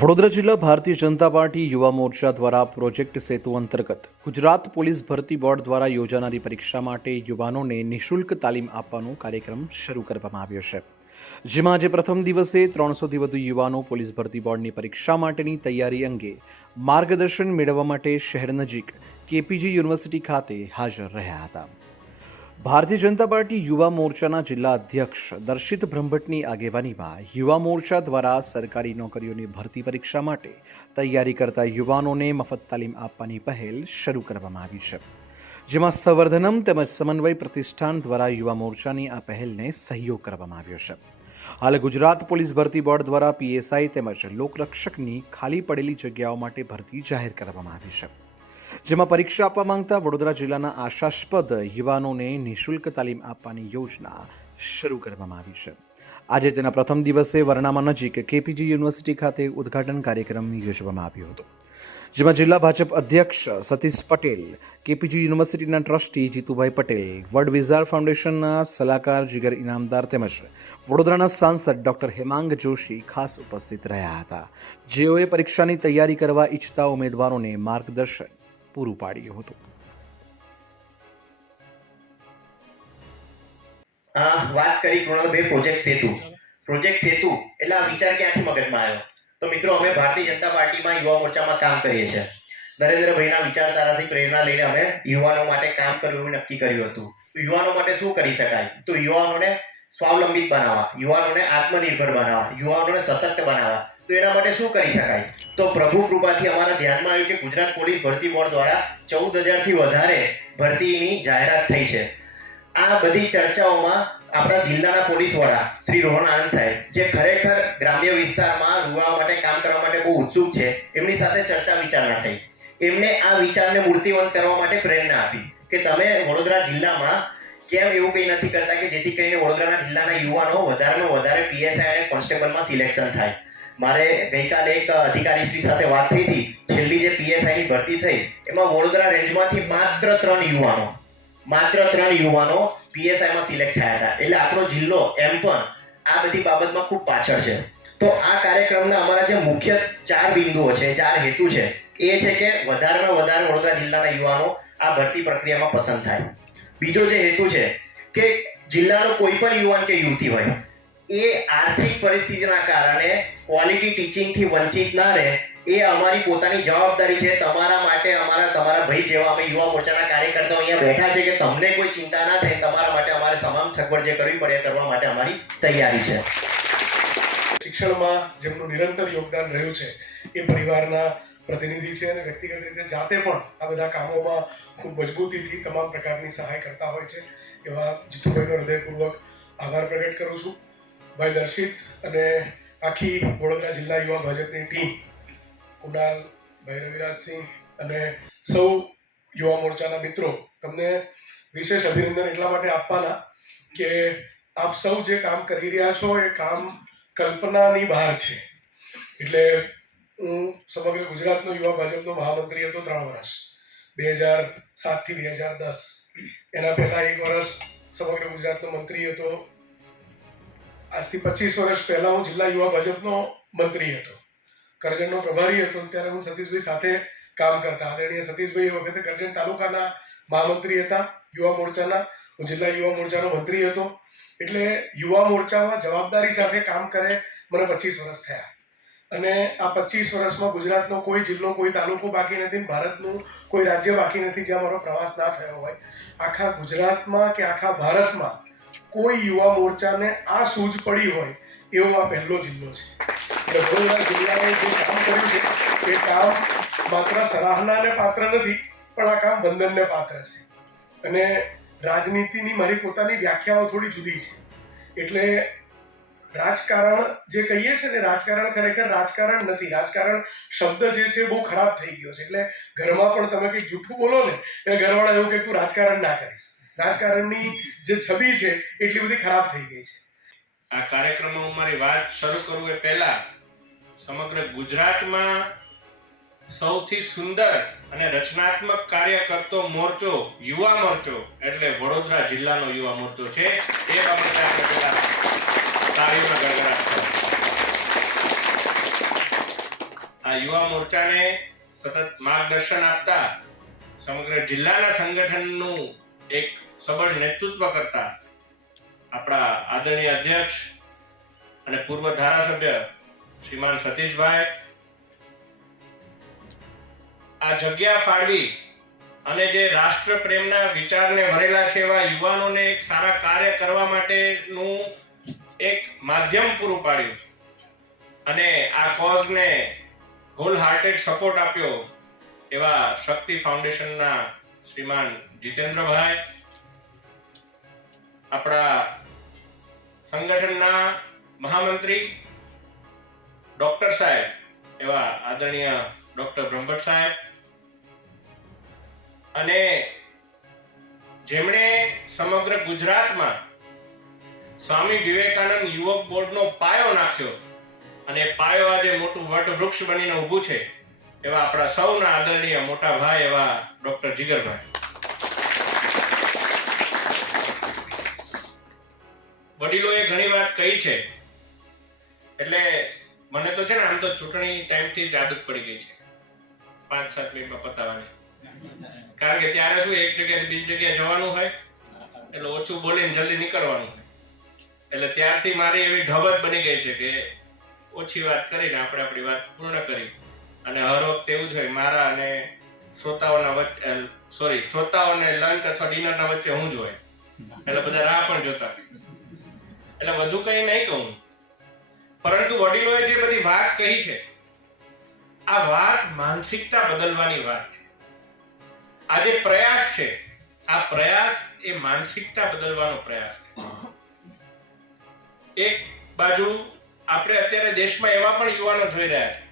વડોદરા જિલ્લા ભારતીય જનતા પાર્ટી યુવા મોરચા દ્વારા પ્રોજેક્ટ સેતુ અંતર્ગત ગુજરાત પોલીસ ભરતી બોર્ડ દ્વારા યોજાનારી પરીક્ષા માટે યુવાનોને નિઃશુલ્ક તાલીમ આપવાનો કાર્યક્રમ શરૂ કરવામાં આવ્યો છે. જેમાં આજે પ્રથમ દિવસે ત્રણસોથી વધુ યુવાનો પોલીસ ભરતી બોર્ડની પરીક્ષા માટેની તૈયારી અંગે માર્ગદર્શન મેળવવા માટે શહેર નજીક કેપીજી યુનિવર્સિટી ખાતે હાજર રહ્યા હતા. ભારતીય જનતા પાર્ટી યુવા મોરચાના જિલ્લા અધ્યક્ષ દર્શિત બ્રહ્મભટ્ટની આગેવાનીમાં યુવા મોરચા દ્વારા સરકારી નોકરીઓની ભરતી પરીક્ષા માટે તૈયારી કરતા યુવાનોને મફત તાલીમ આપવાની પહેલ શરૂ કરવામાં આવી છે. જેમાં સંવર્ધનમ તેમજ સમન્વય પ્રતિષ્ઠાન દ્વારા યુવા મોરચાની આ પહેલને સહયોગ કરવામાં આવ્યો છે. હાલ ગુજરાત પોલીસ ભરતી બોર્ડ દ્વારા પીએસઆઈ તેમજ લોકરક્ષકની ખાલી પડેલી જગ્યાઓ માટે ભરતી જાહેર કરવામાં આવી છે. જેમાં પરીક્ષા આપવા માંગતા વડોદરા જિલ્લાના આશાસ્પદ યુવાનોને નિઃશુલ્ક તાલીમ આપવાની યોજના શરૂ કરવામાં આવી છે. આજે તેના પ્રથમ દિવસે વરણામા નજીક કેપીજી યુનિવર્સિટી ખાતે ઉદ્ઘાટન કાર્યક્રમ યોજવામાં આવ્યો હતો, જેમાં જિલ્લા ભાજપ અધ્યક્ષ સતીશ પટેલ, કેપીજી યુનિવર્સિટીના ટ્રસ્ટી જીતુભાઈ પટેલ, વર્લ્ડ વિઝાર ફાઉન્ડેશનના સલાહકાર જીગર ઇનામદાર તેમજ વડોદરાના સાંસદ ડોક્ટર હેમાંગ જોશી ખાસ ઉપસ્થિત રહ્યા હતા. જેઓએ પરીક્ષાની તૈયારી કરવા ઈચ્છતા ઉમેદવારોને માર્ગદર્શન પૂરું પાડ્યું હતું. વાત કરી કૃણાલભાઈ પ્રોજેક્ટ સેતુ. પ્રોજેક્ટ સેતુ, એટલે આ વિચાર ક્યાંથી મગજમાં આવ્યો? તો મિત્રો, અમે ભારતીય જનતા પાર્ટીમાં યુવા મોરચામાં કામ કરીએ છીએ. નરેન્દ્રભાઈના વિચારધારાથી પ્રેરણા લઈને અમે યુવાનો માટે કામ કરવું નક્કી કર્યું હતું. યુવાનો માટે શું કરી શકાય? તો યુવાનોને સ્વાવલંબિત બનાવવા, યુવાનોને આત્મનિર્ભર બનાવવા, યુવાનોને સશક્ત બનાવવા, તો એના માટે શું કરી શકાય? તો પ્રભુ કૃપાથી અમારા ધ્યાનમાં આવ્યું કે ગુજરાત પોલીસ ભરતી બોર્ડ દ્વારા ચૌદ હજારથી વધારે ભરતીની જાહેરાત થઈ છે. આ બધી ચર્ચાઓમાં આપણા જિલ્લાના પોલીસ વડા શ્રી રોહન આનંદ સાહેબ, જે ખરેખર ગ્રામ્ય વિસ્તારમાં યુવાઓ માટે કામ કરવા માટે બહુ ઉત્સુક છે, એમની સાથે ચર્ચા વિચારણા થઈ. એમને આ વિચારને મૂર્તિવંત કરવા માટે પ્રેરણા આપી કે તમે વડોદરા જિલ્લામાં કેમ એવું કંઈ નથી કરતા કે જેથી કરીને વડોદરાના જિલ્લાના યુવાનો વધારેમાં વધારે પીએસઆઈ અને કોન્સ્ટેબલમાં સિલેક્શન થાય. મારે ગઈકાલે એક અધિકારીશ્રી સાથે વાત થઈ હતી. છેલ્લી જે પીએસઆઈની ભરતી થઈ, એમાં વડોદરા રેન્જમાંથી માત્ર ત્રણ યુવાનો, માત્ર ત્રણ યુવાનો પીએસઆઈમાં સિલેક્ટ થયા હતા. એટલે આપણો જિલ્લો એમ પણ આ બધી બાબતમાં ખૂબ પાછળ છે. તો આ કાર્યક્રમના અમારા જે મુખ્ય ચાર બિંદુઓ છે, ચાર હેતુ છે, એ છે કે વધારેમાં વધારે વડોદરા જિલ્લાના યુવાનો આ ભરતી પ્રક્રિયામાં પસંદ થાય. બીજો જે હેતુ છે કે જિલ્લાનો કોઈ પણ યુવાન કે યુવતી હોય, એ આર્થિક પરિસ્થિતિના કારણે ક્વોલિટી ટીચિંગથી વંચિત ના રહે, એ અમારી પોતાની જવાબદારી છે. તમારા માટે અમારા, તમારા ભાઈ જેવા અમે યુવા મોરચાના કાર્યકર્તાઓ અહીંયા બેઠા છે કે તમને કોઈ ચિંતા ના થાય, તમારા માટે અમારે તમામ સગવડ જે કરવી પડે કરવા માટે અમારી તૈયારી છે. શિક્ષણમાં જેમનું નિરંતર યોગદાન રહ્યું છે, એ પરિવારના પ્રતિનિધિ છે અને વ્યક્તિગત રીતે જાતે પણ આ બધા કામોમાં ખૂબ મજબૂતીથી તમામ પ્રકારની સહાય કરતા હોય છે. એવા જીતુભાઈનો હૃદયપૂર્વક આભાર પ્રગટ કરું છું. ભાઈ દર્શિત અને આખી વડોદરા જિલ્લા યુવા ભાજપની ટીમ કુનાલ ભાઈ રવિરાજસિંહ અને સૌ યુવા મોરચાના મિત્રો, તમને વિશેષ અભિનંદન એટલા માટે આપવાના કે આપ સૌ જે કામ કરી રહ્યા છો એ કામ કલ્પનાની બહાર છે. એટલે હું સમગ્ર ગુજરાતનો યુવા ભાજપનો મહામંત્રી હતો ત્રણ વર્ષ. બે હજાર સાતથી બે હજાર દસ. એના પહેલા એક વર્ષ સમગ્ર ગુજરાતનો મંત્રી હતો. આજથી પચીસ વર્ષ પહેલા હું જિલ્લા યુવા ભાજપનો મંત્રી હતો. કરજણનો પ્રભારી હતો. ત્યારે હું સતીશભાઈ સાથે કામ કરતા. આદરણીય સતીશભાઈ એ વખતે કરજણ તાલુકાના મહામંત્રી હતા, યુવા મોરચાના. હું જિલ્લા યુવા મોરચાનો મંત્રી હતો. એટલે યુવા મોરચામાં જવાબદારી સાથે કામ કરે મને પચીસ વર્ષ થયા. અને આ પચીસ વર્ષમાં ગુજરાતનો કોઈ જિલ્લો, કોઈ તાલુકો બાકી નથી ભારતનું કોઈ રાજ્ય બાકી નથી જ્યાં મારો પ્રવાસ ના થયો હોય. આખા ગુજરાતમાં કે આખા ભારતમાં કોઈ યુવા મોરચાને આ સૂઝ પડી હોય એવો આ પહેલો જિલ્લો છે. એટલે વડોદરા જિલ્લાએ જે કામ કર્યું છે, એ કામ માત્ર સરાહનાને પાત્ર નથી, પણ આ કામ વંદનને પાત્ર છે. અને રાજનીતિની મારી પોતાની વ્યાખ્યાઓ થોડી જુદી છે. એટલે રાજકારણ જે કહીએ છે ને, રાજકારણ ખરેખર રાજકારણ નથી. રાજકારણ શબ્દ જે છે બહુ ખરાબ થઈ ગયો છે. એટલે ઘરમાં પણ તમે કંઈક જૂઠું બોલો ને એટલે ઘરવાળા એવું કે તું રાજકારણ ના કરીશ. રાજકારણની જે છબી છે, એટલી બધી ખરાબ થઈ ગઈ છે. આ કાર્યક્રમમાં હું મારી વાત શરૂ કરું એ પહેલા સમગ્ર ગુજરાતમાં સૌથી સુંદર અને રચનાત્મક કાર્ય કરતો મોરચો યુવા મોરચો, એટલે વડોદરા જિલ્લાનો યુવા મોરચો છે. એ બાબતે આપણે યુવા મોરચાને સતત માર્ગદર્શન આપતા સમગ્ર જિલ્લાના સંગઠનનું એક સબળ નેતૃત્વ કરતા આપણા આદરણીય અધ્યક્ષ અને પૂર્વ ધારાસભ્ય શ્રીમાન સતીશભાઈ આ જગ્યા ફાળવી અને જે રાષ્ટ્ર પ્રેમના વિચારને ભરેલા છે એવા યુવાનોને એક સારા કાર્ય કરવા માટેનું એક માધ્યમ પૂરું પાડ્યું. અને આ કોઝને હોલ હાર્ટેડ સપોર્ટ આપ્યો એવા શક્તિ ફાઉન્ડેશનના શ્રીમાન જીતેન્દ્રભાઈ. આપણા સંગઠનના મહામંત્રી ડોક્ટર સાહેબ, એવા આદરણીય ડોક્ટર બ્રહ્મભટ્ટ સાહેબ. અને જેમણે સમગ્ર ગુજરાતમાં સ્વામી વિવેકાનંદ યુવક બોર્ડનો પાયો નાખ્યો અને પાયો આજે મોટું વટ વૃક્ષ બનીને ઊભું છે. એવા આપણા સૌના આદરણીય મોટા ભાઈ એવા ડોક્ટર જીગરભાઈ. વડીલોએ ઘણી વાત કહી છે. એટલે મને તો છે ને આમ તો ચૂંટણી ટાઈમથી જ આદત પડી ગઈ છે. પાંચ, સાત મિનિટમાં પતાવવાની કારણ કે ત્યારે શું એક જગ્યાએ બીજી જગ્યાએ જવાનું હોય. એટલે ઓછું બોલીને જલ્દી નીકળવાનું. એટલે ત્યારથી મારી એવી ઢબત બની ગઈ છે કે ઓછી વાત કરીને આપણે આપણી વાત પૂર્ણ કરી. અને હર વખતે એવું જ હોય, મારા અને શ્રોતાઓના વચ્ચે સોરી શ્રોતાઓને લંચ અથવા ડિનરના વચ્ચે હું જ હોય. એટલે બધા રાહ પણ જોતા. એટલે વધુ કંઈ નહીં કહું. પરંતુ વડીલોએ જે બધી વાત કહી છે, આ વાત માનસિકતા બદલવાની વાત છે. આ જે પ્રયાસ છે, આ પ્રયાસ એ માનસિકતા બદલવાનો પ્રયાસ છે. એક બાજુ આપણે અત્યારે દેશમાં એવા પણ યુવાનો જોઈ રહ્યા છે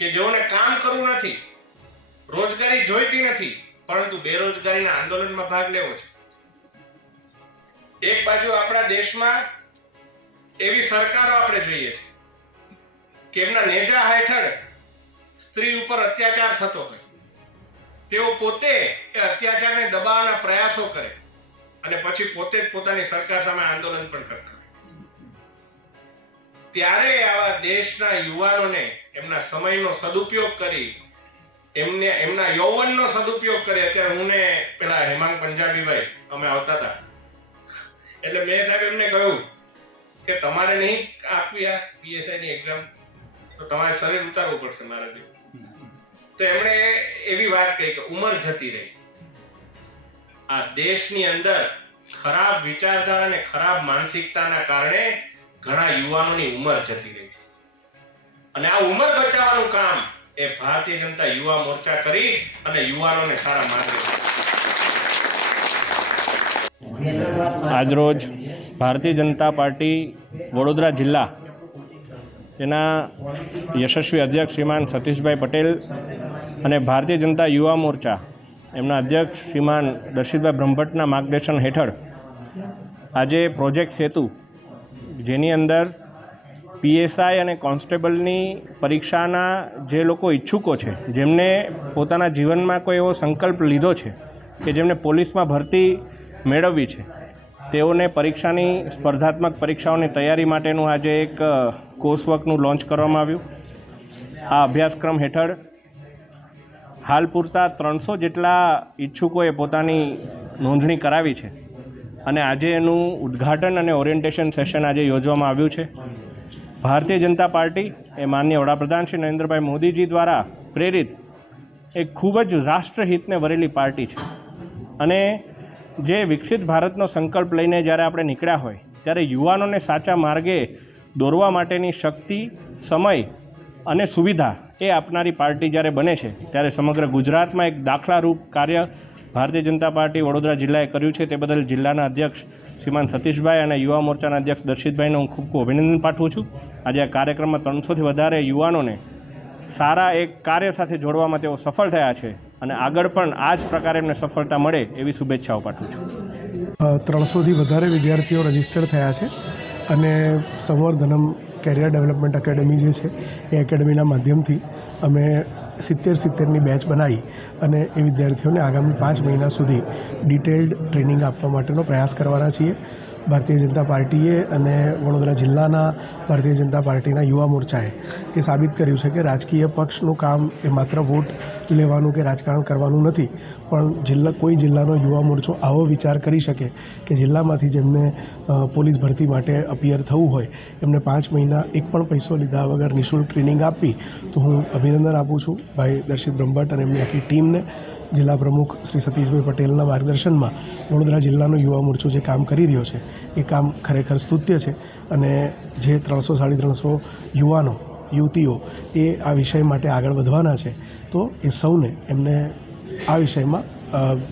કે જેઓને કામ કરવું નથી, રોજગારી જોઈતી નથી, પરંતુ બેરોજગારીના આંદોલનમાં ભાગ લેવો છે એક બાજુ આપણા દેશમાં એવી સરકારો આપણે જોઈએ છે કે એમના નેજા હેઠળ સ્ત્રી ઉપર અત્યાચાર થતો હોય તેઓ પોતે એ અત્યાચારને દબાવવાના પ્રયાસો કરે અને પછી પોતે જ પોતાની સરકાર સામે આંદોલન પણ કરતા. ત્યારે આવા દેશના યુવાનોને એમના સમયનો સદુપયોગ કરી, એમને, એમના યૌવનનો સદુપયોગ કરી. અત્યારે હું ને પેલા હેમાંગ પંજાબીભાઈ, અમે આવતા હતા. એટલે મેં સાહેબ એમને કહ્યું કે તમારે નહીં આપવી આ પીએસઆઈ ની એક્ઝામ તો તમારે શરીર ઉતારવું પડશે મારાથી તો એમણે એવી વાત કહી કે ઉંમર જતી રહી. આ દેશની અંદર ખરાબ વિચારધારા અને ખરાબ માનસિકતાના કારણે ઘણા યુવાનોની ઉંમર જતી રહી છે. અને આ ઉંમર બચાવવાનું કામ એ ભારતીય જનતા યુવા મોરચા કરી અને યુવાનોને સારા માર્ગે આજરોજ ભારતીય જનતા પાર્ટી વડોદરા જિલ્લા તેના યશસ્વી અધ્યક્ષ શ્રીમાન સતીશભાઈ પટેલ અને ભારતીય જનતા યુવા મોરચા એમના અધ્યક્ષ શ્રીમાન દર્શિતભાઈ બ્રહ્મભટ્ટના માર્ગદર્શન હેઠળ આજે પ્રોજેક્ટ સેતુ જેની અંદર પીએસઆઈ અને કોન્સ્ટેબલની પરીક્ષાના જે લોકો ઈચ્છુકો છે, જેમને પોતાના જીવનમાં કોઈ એવો સંકલ્પ લીધો છે કે જેમને પોલીસમાં ભરતી મેળવવી છે, તેઓને પરીક્ષાની, સ્પર્ધાત્મક પરીક્ષાઓની તૈયારી માટેનું આજે એક કોર્સવર્કનું લોન્ચ કરવામાં આવ્યું. આ અભ્યાસક્રમ હેઠળ હાલ પૂરતા ત્રણસો જેટલા ઈચ્છુકોએ પોતાની નોંધણી કરાવી છે. અને આજે એનું ઉદ્ઘાટન અને ઓરિએન્ટેશન સેશન આજે યોજવામાં આવ્યું છે. ભારતીય જનતા પાર્ટી એ માનનીય વડાપ્રધાન શ્રી નરેન્દ્રભાઈ મોદીજી દ્વારા પ્રેરિત એક ખૂબ જ રાષ્ટ્રહિતને વરેલી પાર્ટી છે. અને જે વિકસિત ભારતનો સંકલ્પ લઈને જ્યારે આપણે નીકળ્યા હોય, ત્યારે યુવાનોને સાચા માર્ગે દોરવા માટેની શક્તિ, સમય અને સુવિધા એ આપનારી પાર્ટી જ્યારે બને છે, ત્યારે સમગ્ર ગુજરાતમાં એક દાખલારૂપ કાર્ય ભારતીય જનતા પાર્ટી વડોદરા જિલ્લાએ કર્યું છે તે બદલ જિલ્લાના અધ્યક્ષ શ્રીમાન સતીશભાઈ અને યુવા મોરચાના અધ્યક્ષ દર્શિતભાઈને હું ખૂબ ખૂબ અભિનંદન પાઠવું છું. આજે આ કાર્યક્રમમાં ત્રણસોથી વધારે યુવાનોને સારા એક કાર્ય સાથે જોડવામાં તેઓ સફળ થયા છે અને આગળ પણ આ જ પ્રકારે એમને સફળતા મળે એવી શુભેચ્છાઓ પાઠવું છું. ત્રણસોથી વધારે વિદ્યાર્થીઓ રજિસ્ટર થયા છે અને સંવર્ધનમ કેરિયર ડેવલપમેન્ટ એકેડમી જે છે એ એકેડમીના માધ્યમથી અમે સિત્તેર સિત્તેરની બેચ બનાવી અને એ વિદ્યાર્થીઓને આગામી પાંચ મહિના સુધી ડિટેલ્ડ ટ્રેનિંગ આપવા માટેનો પ્રયાસ કરવાના છીએ. ભારતીય જનતા પાર્ટીએ અને વડોદરા જિલ્લાના ભારતીય જનતા પાર્ટીના યુવા મોરચાએ એ સાબિત કર્યું છે કે રાજકીય પક્ષનું કામ એ માત્ર વોટ લેવાનું કે રાજકારણ કરવાનું નથી, પણ જિલ્લા, કોઈ જિલ્લાનો યુવા મોરચો આવો વિચાર કરી શકે કે જિલ્લામાંથી જેમને પોલીસ ભરતી માટે અપિયર થવું હોય, એમને પાંચ મહિના એક પણ પૈસો લીધા વગર નિઃશુલ્ક ટ્રેનિંગ આપી તો હું અભિનંદન આપું છું ભાઈ દર્શિત બ્રહ્મભટ્ટ અને એમની આખી ટીમને, જિલ્લા પ્રમુખ શ્રી સતીશભાઈ પટેલના માર્ગદર્શનમાં વડોદરા જિલ્લાનો યુવા મોરચો જે કામ કરી રહ્યો છે એ કામ ખરેખર સ્તુત્ય છે. અને જે ત્રણસો સાડી ત્રણસો યુવાનો યુવતીઓ એ આ વિષય માટે આગળ વધવાના છે તો એ સૌને એમને આ વિષયમાં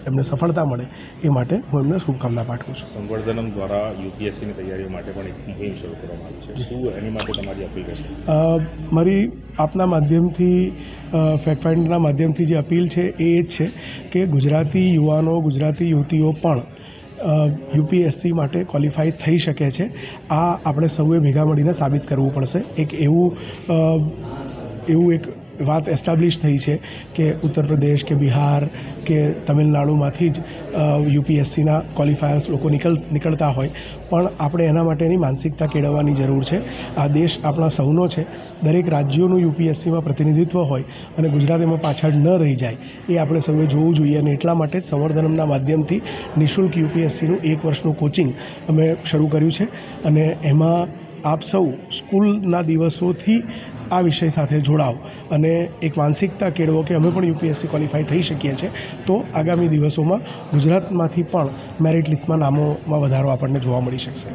એમને સફળતા મળે એ માટે હું એમને શુભકામના પાઠવું છું. સંવર્ધનમ દ્વારા યુપીએસસીની તૈયારીઓ માટે પણ એક મુહિમ શરૂ કરવામાં આવી છે. શું એની માટે તમારી અપીલ રહેશે? મારી આપના માધ્યમથી ફેક્ટ ફાઇન્ડના માધ્યમથી જે અપીલ છે એ એ જ છે કે ગુજરાતી યુવાનો ગુજરાતી યુવતીઓ પણ યુપીએસસી માટે ક્વોલિફાય થઈ શકે છે. આ આપણે સૌએ ભેગા મળીને સાબિત કરવું પડશે. એક એવું એવું એક વાત એસ્ટાબ્લિશ થઈ છે કે ઉત્તર પ્રદેશ કે બિહાર કે તમિલનાડુમાંથી જ યુપીએસસીના ક્વોલિફાયર્સ લોકો નીકળ, નીકળતા હોય. પણ આપણે એના માટેની માનસિકતા કેળવવાની જરૂર છે. આ દેશ આપણા સૌનો છે. દરેક રાજ્યોનું યુપીએસસીમાં પ્રતિનિધિત્વ હોય અને ગુજરાત એમાં પાછળ ન રહી જાય, એ આપણે સૌએ જોવું જોઈએ અને એટલા માટે જ સંવર્ધનમના માધ્યમથી નિઃશુલ્ક યુપીએસસીનું એક વર્ષનું કોચિંગ અમે શરૂ કર્યું છે. અને એમાં આપ સૌ સ્કૂલના દિવસોથી આ વિષય સાથે જોડાઓ. અને એક માનસિકતા કેળવો કે અમે પણ યુપીએસસી ક્વોલિફાય થઈ શકીએ છીએ. તો આગામી દિવસોમાં ગુજરાતમાંથી પણ મેરિટ લિસ્ટમાં નામોમાં વધારો આપણને જોવા મળી શકશે.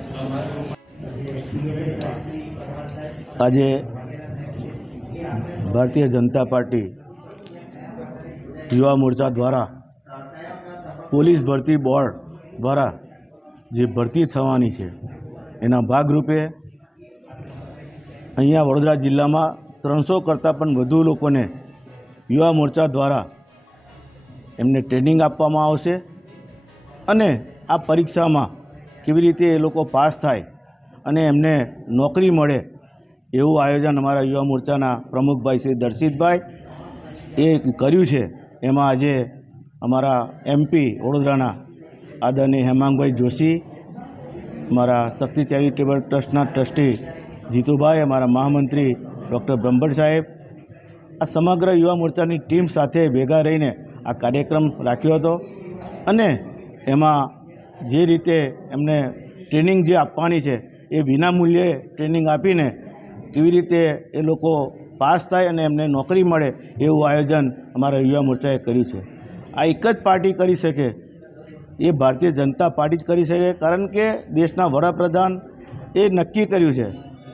આજે ભારતીય જનતા પાર્ટી યુવા મોરચા દ્વારા પોલીસ ભરતી બોર્ડ દ્વારા જે ભરતી થવાની છે, એના ભાગરૂપે અહીંયા વડોદરા જિલ્લામાં ત્રણસો કરતાં પણ વધુ લોકોને યુવા મોરચા દ્વારા એમને ટ્રેનિંગ આપવામાં આવશે અને આ પરીક્ષામાં કેવી રીતે એ લોકો પાસ થાય અને એમને નોકરી મળે એવું આયોજન અમારા યુવા મોરચાના પ્રમુખભાઈ શ્રી દર્શિતભાઈ એ કર્યું છે. એમાં આજે અમારા એમપી વડોદરાના આદરણીય હેમાંગભાઈ જોશી, અમારા શક્તિ ચેરિટેબલ ટ્રસ્ટના ટ્રસ્ટી જીતુભાઈ, અમારા મહામંત્રી ડૉક્ટર બ્રહ્મભટ્ટ સાહેબ, આ સમગ્ર યુવા મોરચાની ટીમ સાથે ભેગા રહીને આ કાર્યક્રમ રાખ્યો હતો. અને એમાં જે રીતે એમને ટ્રેનિંગ જે આપવાની છે, એ વિનામૂલ્યે ટ્રેનિંગ આપીને કેવી રીતે એ લોકો પાસ થાય અને એમને નોકરી મળે એવું આયોજન અમારા યુવા મોરચાએ કર્યું છે. આ એક જ પાર્ટી કરી શકે એ ભારતીય જનતા પાર્ટી જ કરી શકે, કારણ કે દેશના વડાપ્રધાન એ નક્કી કર્યું છે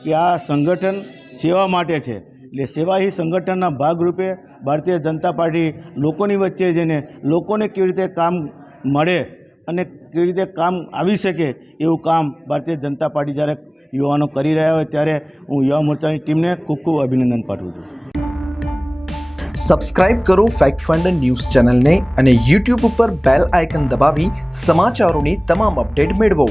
કે આ સંગઠન સેવા માટે છે. એટલે સેવા ही સંગઠનના ભાગરૂપે ભારતીય જનતા પાર્ટી લોકોની વચ્ચે જઈને લોકોને કેવી રીતે કામ મળે અને કેવી રીતે કામ આવી શકે એવું કામ ભારતીય જનતા પાર્ટી જ્યારે યુવાનો કરી રહ્યા હોય ત્યારે હું યુવા મોરચાની ટીમને ખૂબ ખૂબ અભિનંદન પાઠવું છું. સબસ્ક્રાઇબ કરો ફેક્ટ ફંડ ન્યૂઝ ચેનલને અને યુટ્યુબ ઉપર બેલ આઇકન દબાવી સમાચારોની તમામ અપડેટ મેળવો.